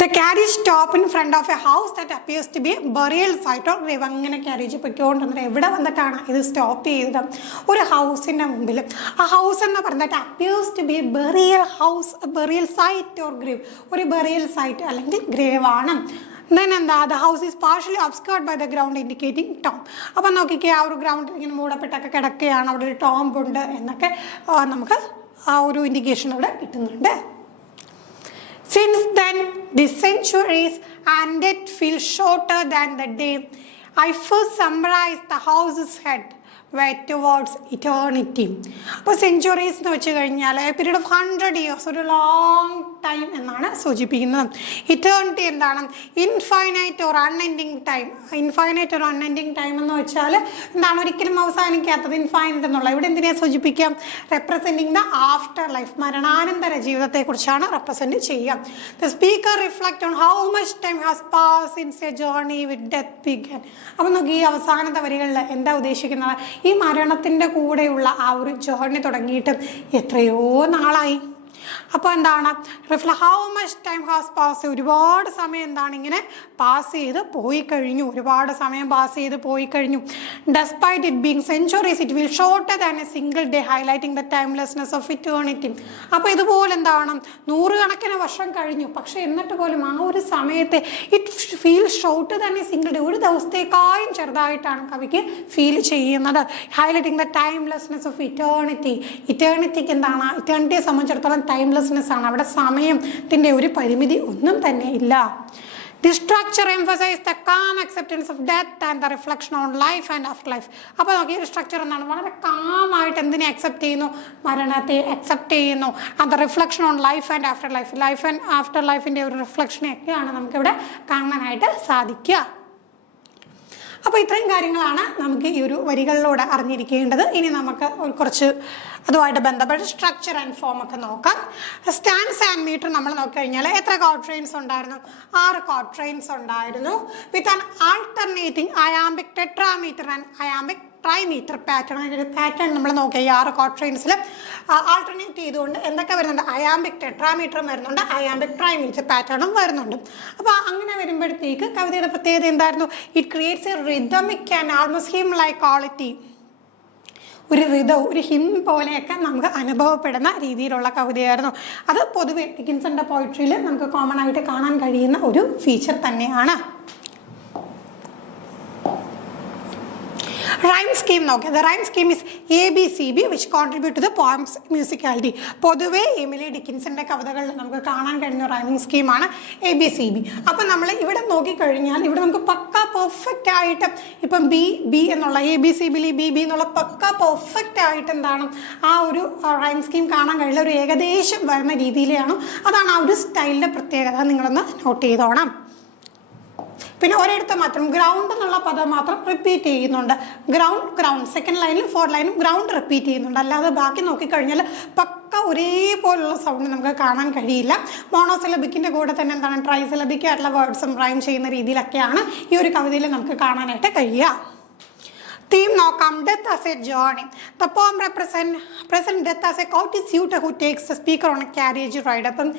The carriage stop in front of a house that appears to be a burial site or grave. അങ്ങനെ ക്യാരേജ് പൊയ്ക്കൊണ്ടിരുന്നത് എവിടെ വന്നിട്ടാണ് ഇത് സ്റ്റോപ്പ് ചെയ്തത്? ഒരു ഹൗസിൻ്റെ മുമ്പിൽ. ആ ഹൗസ് എന്ന് പറയുന്നത് appears to be a burial house, a burial site or grave. ഒരു burial site അല്ലെങ്കിൽ grave ആണ്. Then എന്താ the house is partially obscured by the ground indicating tomb. അപ്പം നോക്കിക്കേ ആ ഒരു ഗ്രൗണ്ട് ഇങ്ങനെ മൂടപ്പെട്ടൊക്കെ കിടക്കുകയാണ്, അവിടെ ഒരു ടോംബ് ഉണ്ട് എന്നൊക്കെ നമുക്ക് ആ ഒരു ഇൻഡിക്കേഷൻ അവിടെ കിട്ടുന്നുണ്ട്. Since then, the centuries and it feels shorter than the day. I first summarized the house's head way towards eternity. അപ്പോൾ സെഞ്ചുറീസ് എന്ന് വെച്ച് കഴിഞ്ഞാൽ പീരീഡ് ഓഫ് 100 years, ഒരു ലോങ് ടൈം എന്നാണ് സൂചിപ്പിക്കുന്നത്. ഇറ്റേണിറ്റി എന്താണ്? Infinite or unending time. Infinite or unending time എന്ന് വെച്ചാൽ എന്താണ്? ഒരിക്കലും അവസാനിക്കാത്തത്, ഇൻഫൈനൈറ്റ് എന്നുള്ള. ഇവിടെ എന്തിനാ സൂചിപ്പിക്കാം? റെപ്രസെൻറ്റിങ് ദ ആഫ്റ്റർ ലൈഫ്, മരണാനന്തര ജീവിതത്തെക്കുറിച്ചാണ് റെപ്രസെൻറ്റ് ചെയ്യുക. The speaker reflect on how much time has pass since A journey with death began. അപ്പം നോക്കി ഈ അവസാനത്തെ വരികളിൽ എന്താ ഉദ്ദേശിക്കുന്നത്? ഈ മരണത്തിൻ്റെ കൂടെയുള്ള ആ ഒരു ജേർണി തുടങ്ങിയിട്ട് എത്രയോ നാളായി. അപ്പോൾ എന്താണ് how much time has pass, ഒരുപാട് സമയം എന്താണ് ഇങ്ങനെ പാസ് ചെയ്ത് പോയി കഴിഞ്ഞു, ഒരുപാട് സമയം പാസ് ചെയ്ത് പോയി കഴിഞ്ഞു. Despite it being centuries it will shorter than a single day highlighting the timelessness of eternity. അപ്പോൾ ഇതുപോലെ എന്താണ് നൂറുകണക്കിന് വർഷം കഴിഞ്ഞു, പക്ഷെ എന്നിട്ട് പോലും ആ ഒരു സമയത്തെ it feel shorter than a single day, ഒരു ദിവസത്തേക്കായും ചെറുതായിട്ടാണ് കവിക്ക് ഫീൽ ചെയ്യുന്നത്. Highlighting the timelessness of eternity. ഇറ്റേണിറ്റിക്ക് എന്താണ്? ഇറ്റേണിറ്റിയെ സംബന്ധിച്ചിടത്തോളം ടൈംലെസ്നെസ് ആണ്, അവിടെ സമയത്തിൻ്റെ ഒരു പരിമിതി ഒന്നും തന്നെ ഇല്ല. The structure emphasizes the calm acceptance of death and the reflection on life and afterlife. അപ്പോൾ നോക്കി ഈ സ്ട്രക്ചർ എന്താണ്? വളരെ കാമായിട്ട് എന്തിനെ അക്സെപ്റ്റ് ചെയ്യുന്നു? മരണത്തെ അക്സെപ്റ്റ് ചെയ്യുന്നു. and the reflection on life and after life, life and after ലൈഫിൻ്റെ ഒരു റിഫ്ലക്ഷനെയൊക്കെയാണ് നമുക്കിവിടെ കാണാനായിട്ട് സാധിക്കുക. അപ്പോൾ ഇത്രയും കാര്യങ്ങളാണ് നമുക്ക് ഈ ഒരു വരികളിലൂടെ അറിഞ്ഞിരിക്കേണ്ടത്. ഇനി നമുക്ക് കുറച്ച് അതുമായിട്ട് ബന്ധപ്പെട്ട സ്ട്രക്ചർ ആൻഡ് ഫോം ഒക്കെ നോക്കാം. സ്റ്റാൻസ് ആൻഡ് മീറ്റർ നമ്മൾ നോക്കിക്കഴിഞ്ഞാൽ എത്ര ക്വാട്രെയിൻസ് ഉണ്ടായിരുന്നു? 6 ക്വാട്രെയിൻസ് ഉണ്ടായിരുന്നു. With an alternating iambic tetrameter and iambic trimeter pattern. അതിൻ്റെ പാറ്റേൺ നമ്മൾ നോക്കിയാൽ ഈ 6 ക്വാട്രെയിൻസിൽ ആൾട്ടർനേറ്റ് ചെയ്തുകൊണ്ട് എന്തൊക്കെ വരുന്നുണ്ട്? അയാംബിക് ടെട്രാമീറ്ററും വരുന്നുണ്ട്, അയാംബിക് ട്രൈമീറ്റർ പാറ്റേണും വരുന്നുണ്ട്. അപ്പോൾ അങ്ങനെ വരുമ്പോഴത്തേക്ക് കവിതയുടെ പ്രത്യേകത എന്തായിരുന്നു? It creates A rhythmic and almost him like quality. ഒരു റിതവും ഒരു ഹിം പോലെയൊക്കെ നമുക്ക് അനുഭവപ്പെടുന്ന രീതിയിലുള്ള കവിതയായിരുന്നു. അത് പൊതുവെ ഡിക്കിൻസന്റെ പോയിട്രിയിൽ നമുക്ക് കോമൺ ആയിട്ട് കാണാൻ കഴിയുന്ന ഒരു ഫീച്ചർ തന്നെയാണ്. റൈം സ്കീം നോക്കിയാൽ the rhyme scheme is ABCB which contribute to the poem's musicality. പൊതുവെ എമിലി ഡിക്കിൻസന്റെ കവിതകളിൽ നമുക്ക് കാണാൻ കഴിയുന്ന റൈമിംഗ് സ്കീമാണ് ABCB. അപ്പം നമ്മൾ ഇവിടെ നോക്കിക്കഴിഞ്ഞാൽ ഇവിടെ നമുക്ക് പക്ക പെർഫെക്റ്റ് ആയിട്ട് ഇപ്പം B എന്നുള്ള ABCB B എന്നുള്ള പക്ക പെർഫെക്റ്റ് ആയിട്ട് എന്താണ് ആ ഒരു റൈം സ്കീം കാണാൻ കഴിയില്ല, ഒരു ഏകദേശം വരുന്ന രീതിയിലാണ്. അതാണ് ആ ഒരു സ്റ്റൈലിൻ്റെ പ്രത്യേകത, നിങ്ങളൊന്ന് നോട്ട് ചെയ്തോണം. പിന്നെ ഒരിടത്ത് മാത്രം ഗ്രൗണ്ട് എന്നുള്ള പദം മാത്രം റിപ്പീറ്റ് ചെയ്യുന്നുണ്ട്. ഗ്രൗണ്ട് സെക്കൻഡ് ലൈനിലും 4th ലൈനും ഗ്രൗണ്ട് റിപ്പീറ്റ് ചെയ്യുന്നുണ്ട്. അല്ലാതെ ബാക്കി നോക്കിക്കഴിഞ്ഞാൽ പക്ക ഒരേപോലുള്ള സൗണ്ട് നമുക്ക് കാണാൻ കഴിയില്ല. മോണോസിലബിക്കിൻ്റെ കൂടെ തന്നെ എന്താണ് ട്രൈസിലബിക് ആയിട്ടുള്ള വേർഡ്സും റൈം ചെയ്യുന്ന രീതിയിലൊക്കെയാണ് ഈ ഒരു കവിതയിൽ നമുക്ക് കാണാനായിട്ട് കഴിയുക. തീം നോക്കാം. Death as a journey. The poem present death as a courtly suitor who takes the speaker on a carriage ride. അപ്പം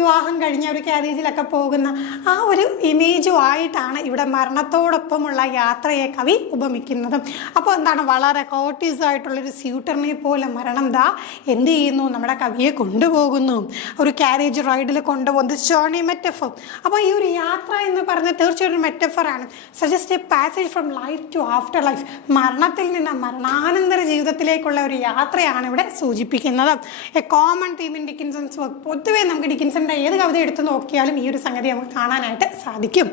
വിവാഹം കഴിഞ്ഞ ഒരു ക്യാരേജിലൊക്കെ പോകുന്ന ആ ഒരു ഇമേജുമായിട്ടാണ് ഇവിടെ മരണത്തോടൊപ്പമുള്ള യാത്രയെ കവി ഉപമിക്കുന്നത്. അപ്പോൾ എന്താണ്, വളരെ കോട്ടീസ് ആയിട്ടുള്ളൊരു സ്യൂട്ടറിനെ പോലെ മരണം ദാ എന്ത് ചെയ്യുന്നു, നമ്മുടെ കവിയെ കൊണ്ടുപോകുന്നു, ഒരു ക്യാരേജ് റൈഡിൽ കൊണ്ടുപോകുന്നത്. Journey metaphor. അപ്പോൾ ഈ ഒരു യാത്ര എന്ന് പറഞ്ഞാൽ തീർച്ചയായിട്ടും മെറ്റഫറാണ്. Suggest a passage from life to after life. മരണത്തിൽ നിന്ന് മരണാനന്തര ജീവിതത്തിലേക്കുള്ള ഒരു യാത്രയാണ് ഇവിടെ സൂചിപ്പിക്കുന്നത്. A common theme in Dickinson's work. പൊതുവേ നമുക്ക് ഡിക്കിൻസന്റെ ഏത് കവിത എടുത്ത് നോക്കിയാലും ഈ ഒരു സംഗതി നമുക്ക് കാണാനായിട്ട് സാധിക്കും.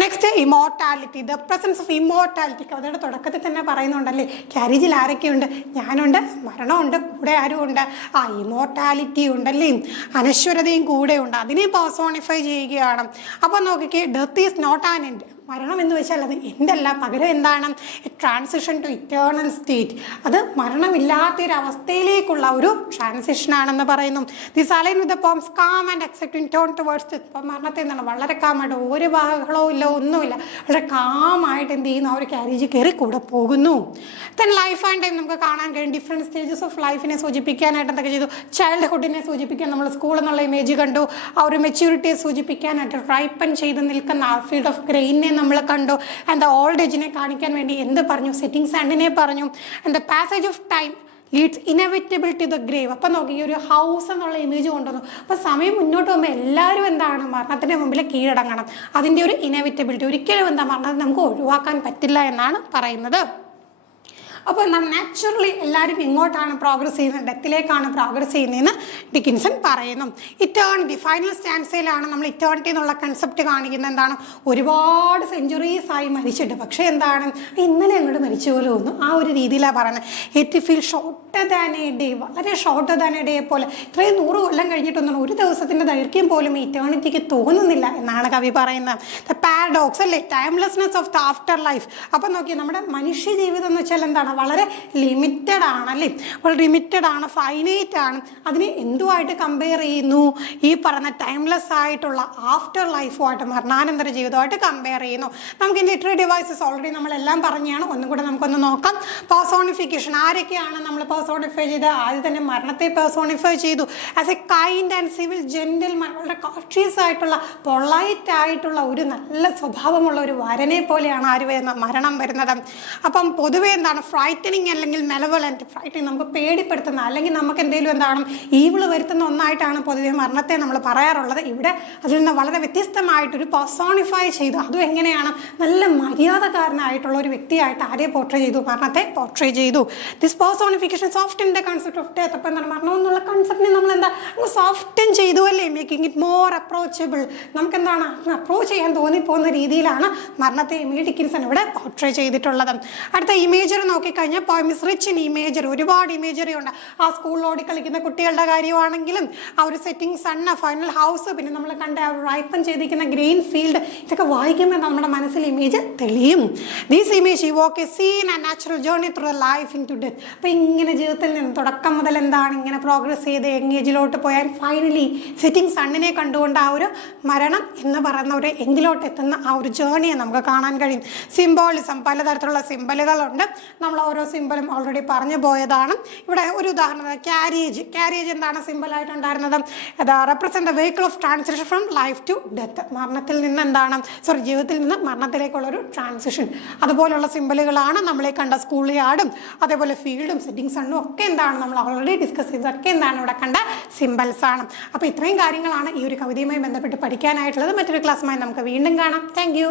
Next, immortality. The presence of immortality. കവിതയുടെ തുടക്കത്തിൽ തന്നെ പറയുന്നുണ്ടല്ലേ, ക്യാരേജിൽ ആരൊക്കെയുണ്ട്, ഞാനുണ്ട്, മരണമുണ്ട്, കൂടെ ആരുമുണ്ട്, ആ ഇമോർട്ടാലിറ്റി ഉണ്ടല്ലേ, അനശ്വരതയും കൂടെ ഉണ്ട്. അതിനെ പേഴ്സോണിഫൈ ചെയ്യുകയാണ്. അപ്പോൾ നോക്കിക്കേ, death is not an end. മരണം എന്ന് വെച്ചാൽ അത് എന്തല്ല, പകരം എന്താണ്, ട്രാൻസിഷൻ ടു ഇറ്റേണൽ സ്റ്റേറ്റ്. അത് മരണമില്ലാത്തൊരവസ്ഥയിലേക്കുള്ള ഒരു ട്രാൻസിഷനാണെന്ന് പറയുന്നു. This align with the poem's calm and accepting turn towards death. അപ്പം മരണത്തെ എന്താണ്, വളരെ കാമായിട്ട്, ഒരു ഭാഗങ്ങളോ ഇല്ല, ഒന്നുമില്ല, വളരെ കാമായിട്ട് എന്ത് ചെയ്യുന്നു, ആ ഒരു ക്യാരേജ് കയറി കൂടെ പോകുന്നു. ദെൻ ലൈഫ് ആൻഡ് ടൈം നമുക്ക് കാണാൻ കഴിയും. ഡിഫറെൻറ്റ് സ്റ്റേജസ് ഓഫ് ലൈഫിനെ സൂചിപ്പിക്കാനായിട്ട് എന്തൊക്കെ ചെയ്തു, ചൈൽഡ്ഹുഡിനെ സൂചിപ്പിക്കാൻ നമ്മൾ സ്കൂൾ എന്നുള്ള ഇമേജ് കണ്ടു. ആ ഒരു മെച്യൂരിറ്റിയെ സൂചിപ്പിക്കാനായിട്ട് റൈപ്പൻ ചെയ്ത് നിൽക്കുന്ന ആ ഫീൽഡ് ഓഫ് ഗ്രെയിനെ നമ്മൾ കണ്ടു. ആൻഡ് ദ ഓൾഡ് ഏജിനെ കാണിക്കാൻ വേണ്ടി എന്ത് പറഞ്ഞു, സെറ്റിംഗ് സണ്ണിനെ പറഞ്ഞു. And the passage of time leads inevitable to the grave. അപ്പം നോക്കി, ഈ ഒരു ഹൗസ് എന്നുള്ള ഇമേജ് കൊണ്ടുവന്നു. അപ്പോൾ സമയം മുന്നോട്ട് പോകുമ്പോൾ എല്ലാവരും എന്താണ്, മരണത്തിൻ്റെ മുമ്പിൽ കീഴടങ്ങണം. അതിൻ്റെ ഒരു ഇനവിറ്റബിലിറ്റി, ഒരിക്കലും എന്താ, മരണത്തെ നമുക്ക് ഒഴിവാക്കാൻ പറ്റില്ല എന്നാണ് പറയുന്നത്. അപ്പോൾ നാച്ചുറലി എല്ലാവരും ഇങ്ങോട്ടാണ് പ്രോഗ്രസ് ചെയ്യുന്നത്, ഡെത്തിലേക്കാണ് പ്രോഗ്രസ് ചെയ്യുന്നതെന്ന് ഡിക്കിൻസൺ പറയുന്നു. ഇറ്റേണിറ്റി, ഫൈനൽ സ്റ്റാൻസയിലാണ് നമ്മൾ ഇറ്റേണിറ്റി എന്നുള്ള കൺസെപ്റ്റ് കാണിക്കുന്നത്. എന്താണ്, ഒരുപാട് സെഞ്ചുറീസ് ആയി മരിച്ചിട്ട്, പക്ഷേ എന്താണ്, ഇന്നലെ അങ്ങോട്ട് മരിച്ചു പോലും ഒന്നും, ആ ഒരു രീതിയിലാണ് പറയുന്നത്. It feel shorter than A day, വളരെ ഷോർട്ടർ ദാൻ എ ഡേ പോലെ. ഇത്രയും 100 കൊല്ലം കഴിഞ്ഞിട്ടൊന്നും ഒരു ദിവസത്തിൻ്റെ ദൈർഘ്യം പോലും ഇറ്റേണിറ്റിക്ക് തോന്നുന്നില്ല എന്നാണ് കവി പറയുന്നത്. ദ പാരഡോക്സ് അല്ലേ, ടൈംലെസ്നെസ് ഓഫ് ദ ആഫ്റ്റർ ലൈഫ്. അപ്പം നോക്കി, നമ്മുടെ മനുഷ്യ ജീവിതം എന്ന് വെച്ചാൽ എന്താണ്, വളരെ ലിമിറ്റഡ് ആണല്ലേ, വളരെ ലിമിറ്റഡ് ആണ്, ഫൈനൈറ്റ് ആണ്. അതിനെ എന്തുമായിട്ട് കമ്പയർ ചെയ്യുന്നു, ഈ പറഞ്ഞ ടൈംലെസ് ആയിട്ടുള്ള ആഫ്റ്റർ ലൈഫുമായിട്ട്, മരണാനന്തര ജീവിതമായിട്ട് കമ്പയർ ചെയ്യുന്നു. നമുക്ക് ലിറ്റററി ഡിവൈസസ് ഓൾറെഡി നമ്മളെല്ലാം പറഞ്ഞാണ്, ഒന്നും കൂടെ നമുക്കൊന്ന് നോക്കാം. പേഴ്സോണിഫിക്കേഷൻ, ആരൊക്കെയാണ് നമ്മൾ പേഴ്സോണിഫൈ ചെയ്ത്, ആദ്യം തന്നെ മരണത്തെ പേഴ്സോണിഫൈ ചെയ്തു. As a kind and civil gentleman, വളരെ കോഷ്യസ് ആയിട്ടുള്ള, പൊളൈറ്റ് ആയിട്ടുള്ള, ഒരു നല്ല സ്വഭാവമുള്ള ഒരു വരനെ പോലെയാണ് ആര് വരുന്നത്, മരണം വരുന്നത്. അപ്പം പൊതുവെ എന്താണ്, ഫ്രൈറ്റനിങ് അല്ലെങ്കിൽ മെലവലൻറ്റ്. ഫ്രൈറ്റനിങ് നമുക്ക് പേടിപ്പെടുത്തുന്ന, അല്ലെങ്കിൽ നമുക്ക് എന്തെങ്കിലും എന്താണ് ഈവിള് വരുത്തുന്ന ഒന്നായിട്ടാണ് പൊതുവെ മരണത്തെ നമ്മൾ പറയാറുള്ളത്. ഇവിടെ അതിൽ നിന്ന് വളരെ വ്യത്യസ്തമായിട്ടൊരു പേഴ്സോണിഫൈ ചെയ്തു. അതും എങ്ങനെയാണ്, നല്ല മര്യാദക്കാരനായിട്ടുള്ള ഒരു വ്യക്തിയായിട്ട് ആരെ പോർട്രേ ചെയ്തു, മരണത്തെ പോർട്രേ ചെയ്തു. This personification soften the concept of death. അപ്പം എന്താണ്, മരണം എന്നുള്ള കൺസെപ്റ്റിനെ നമ്മൾ എന്താ സോഫ്റ്റൻ ചെയ്തു അല്ലേ, മേക്കിംഗ് ഇറ്റ് മോർ അപ്രോച്ചബിൾ. നമുക്ക് എന്താണ്, അപ്രോച്ച് ചെയ്യാൻ തോന്നിപ്പോകുന്ന രീതിയിലാണ് മരണത്തെ എമിലി ഡിക്കിൻസൺ ഇവിടെ പോർട്രേ ചെയ്തിട്ടുള്ളത്. അടുത്ത ഇമേജറി നോക്കിക്കഴിഞ്ഞാൽ poem is rich in imagery. ഒരുപാട് ഇമേജറി ഉണ്ട്. ആ സ്കൂളിൽ ഓടി കളിക്കുന്ന കുട്ടികളുടെ കാര്യമാണെങ്കിലും, ആ ഒരു സെറ്റിംഗ് സണ്ണ്, ഫൈനൽ ഹൗസ്, പിന്നെ നമ്മൾ കണ്ട റൈപ്പൻ ചെയ്തിരിക്കുന്ന ഗ്രെയിൻ ഫീൽഡ്, ഇതൊക്കെ വായിക്കുമ്പോൾ നമ്മുടെ മനസ്സിൽ ഇമേജ് തെളിയും. These image evoke a scene and natural journey through the life into death. അപ്പോൾ ഇങ്ങനെ ജീവിതത്തിൽ നിന്ന് തുടക്കം മുതൽ എന്താണ്, ഇങ്ങനെ പ്രോഗ്രസ് ചെയ്ത് എങ്ങേജിലോട്ട് പോയാൽ ഫൈനലി സെറ്റിംഗ് സണ്ണിനെ കണ്ടുകൊണ്ട് ആ ഒരു മരണം എന്ന് പറയുന്ന ഒരു എങ്കിലോട്ട് എത്തുന്ന ആ ഒരു ജേർണിയെ നമുക്ക് കാണാൻ കഴിയും. സിംബോളിസം, പലതരത്തിലുള്ള സിംബലുകളുണ്ട്. നമ്മൾ ഓരോ സിംബലും ഓൾറെഡി പറഞ്ഞു പോയതാണ്. ഇവിടെ ഒരു ഉദാഹരണം, ക്യാരേജ് എന്താണ് സിംബലായിട്ടുണ്ടായിരുന്നത്, represent the vehicle of transition from life to death. മരണത്തിൽ നിന്ന് എന്താണ്, ജീവിതത്തിൽ നിന്ന് മരണത്തിലേക്കുള്ള ഒരു ട്രാൻസിഷൻ. അതുപോലുള്ള സിംബലുകളാണ് നമ്മളെ കണ്ട സ്കൂൾ യാർഡും അതേപോലെ ഫീൽഡും സെറ്റിംഗ് സണ്ണും ഒക്കെ എന്താണ് നമ്മൾ ഓൾറെഡി ഡിസ്കസ് ചെയ്തതൊക്കെ എന്താണ് ഇവിടെ കണ്ട സിംബൽസ് ആണ്. അപ്പോൾ ഇത്രയും കാര്യങ്ങളാണ് ഈ ഒരു കവിതയുമായി ബന്ധപ്പെട്ട് പഠിക്കാനായിട്ടുള്ളത്. മറ്റൊരു ക്ലാസ്സുമായി നമുക്ക് വീണ്ടും കാണാം. Thank you.